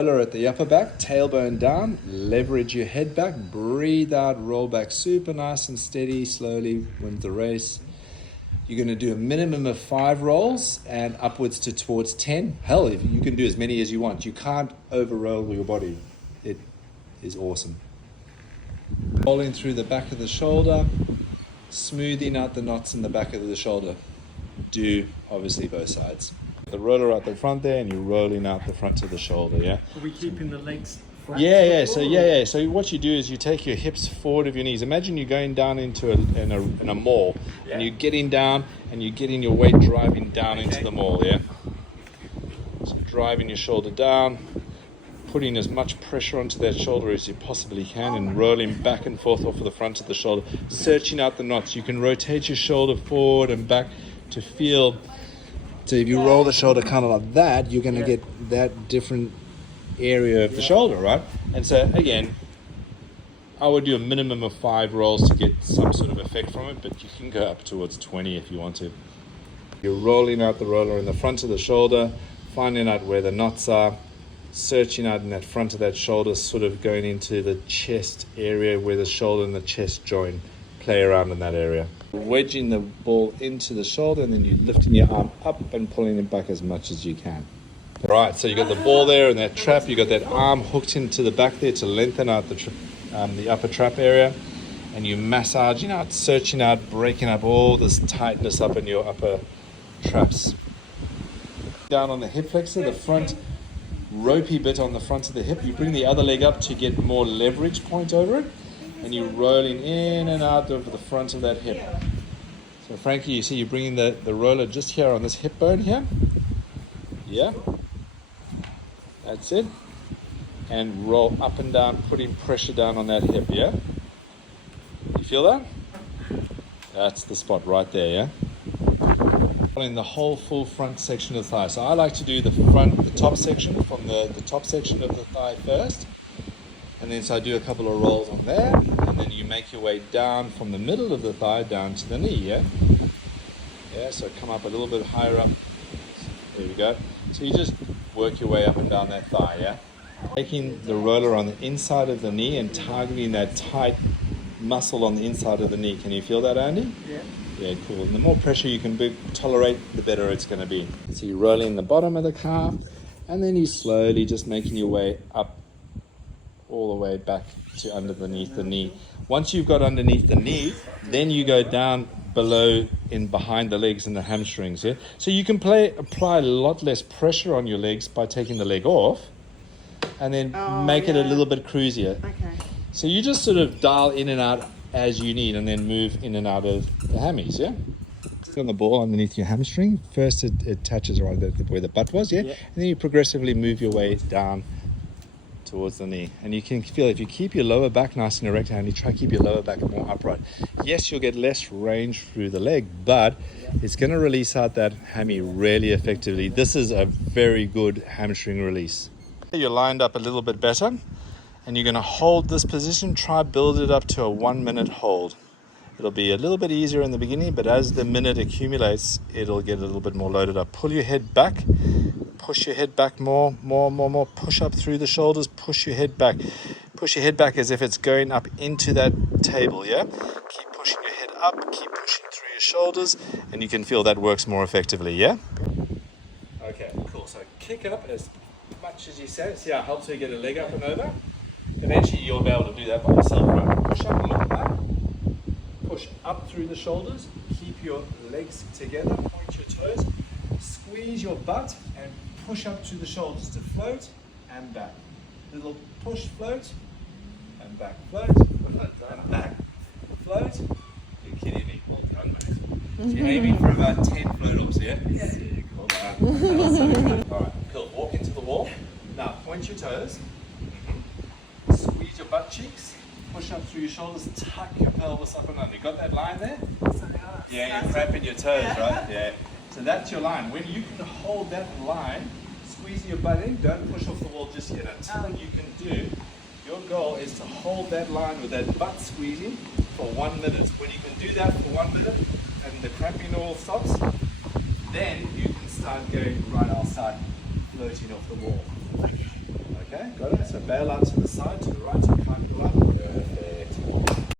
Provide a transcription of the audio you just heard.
Roller at the upper back, tailbone down, leverage your head back, breathe out, roll back super nice and steady, slowly wins the race. You're going to do a minimum of 5 rolls and upwards to towards 10. Hell, if you can do as many as you want. You can't over roll your body. It is awesome. Rolling through the back of the shoulder, smoothing out the knots in the back of the shoulder. Do obviously both sides. The roller out the front there, and you're rolling out the front of the shoulder. Yeah. Are we keeping the legs flat? Yeah. So what you do is you take your hips forward of your knees. Imagine you're going down into a mall, and you're getting down, and you're getting your weight driving down into the mall. Yeah. So driving your shoulder down, putting as much pressure onto that shoulder as you possibly can, and rolling back and forth off of the front of the shoulder, searching out the knots. You can rotate your shoulder forward and back to feel. So if you roll the shoulder kind of like that, you're going to get that different area of the shoulder, right? And so again, I would do a minimum of 5 rolls to get some sort of effect from it, but you can go up towards 20 if you want to. You're rolling out the roller in the front of the shoulder, finding out where the knots are, searching out in that front of that shoulder, sort of going into the chest area where the shoulder and the chest join. Play around in that area. Wedging the ball into the shoulder, and then you're lifting your arm up and pulling it back as much as you can. Right, so you got the ball there in that trap, you got that arm hooked into the back there to lengthen out the upper trap area, and you massaging out, searching out, breaking up all this tightness up in your upper traps. Down on the hip flexor, the front ropey bit on the front of the hip, you bring the other leg up to get more leverage point over it, and you're rolling in and out over the front of that hip. So Frankie, you see you're bringing the roller just here on this hip bone here. Yeah. That's it. And roll up and down, putting pressure down on that hip, yeah? You feel that? That's the spot right there, yeah? Following the whole full front section of the thigh. So I like to do the top section from the top section of the thigh first. And then so I do a couple of rolls on there, and then you make your way down from the middle of the thigh down to the knee, yeah? Yeah, so come up a little bit higher up. There we go. So you just work your way up and down that thigh, yeah? Taking the roller on the inside of the knee and targeting that tight muscle on the inside of the knee. Can you feel that, Andy? Yeah. Yeah, cool. And the more pressure you can tolerate, the better it's going to be. So you're rolling the bottom of the calf, and then you slowly just making your way up all the way back to underneath the knee. Once you've got underneath the knee, then you go down below in behind the legs and the hamstrings. Yeah, so you can apply a lot less pressure on your legs by taking the leg off, and then make it a little bit cruisier. Okay. So you just sort of dial in and out as you need, and then move in and out of the hammies. Yeah. On the ball underneath your hamstring. First, it touches right where the butt was. Yeah, and then you progressively move your way down towards the knee, and you can feel if you keep your lower back nice and erect, and you try to keep your lower back more upright, yes, you'll get less range through the leg, but it's going to release out that hammy really effectively. This is a very good hamstring release. You're lined up a little bit better, and you're going to hold this position. Try build it up to a 1 minute hold. It'll be a little bit easier in the beginning, but as the minute accumulates, it'll get a little bit more loaded up. Pull your head back. Push your head back more. Push up through the shoulders. Push your head back. Push your head back as if it's going up into that table, yeah? Keep pushing your head up. Keep pushing through your shoulders. And you can feel that works more effectively, yeah? Okay, cool. So kick up as much as you can. See how it helps you get a leg up and over? Eventually you'll be able to do that by yourself, right? Push up and look up. Push up through the shoulders. Keep your legs together. Point your toes. Squeeze your butt and push up to the shoulders to float and back. Little push, float, and back. Float, and back. Float. You're kidding me. Well done, mate. So you're aiming for about 10 float-ups, yeah? Yeah. Cool. Alright, cool. Walk into the wall. Now, point your toes. Squeeze your butt cheeks. Push up through your shoulders. Tuck your pelvis up and under. You got that line there? Yeah, you're cramping your toes, right? Yeah. So that's your line. When you can hold that line, squeeze your butt in, don't push off the wall just yet. Until you can do, your goal is to hold that line with that butt squeezing for 1 minute. When you can do that for 1 minute and the cramping all stops, then you can start going right outside, floating off the wall. Okay. Okay, got it. So bail out to the side to the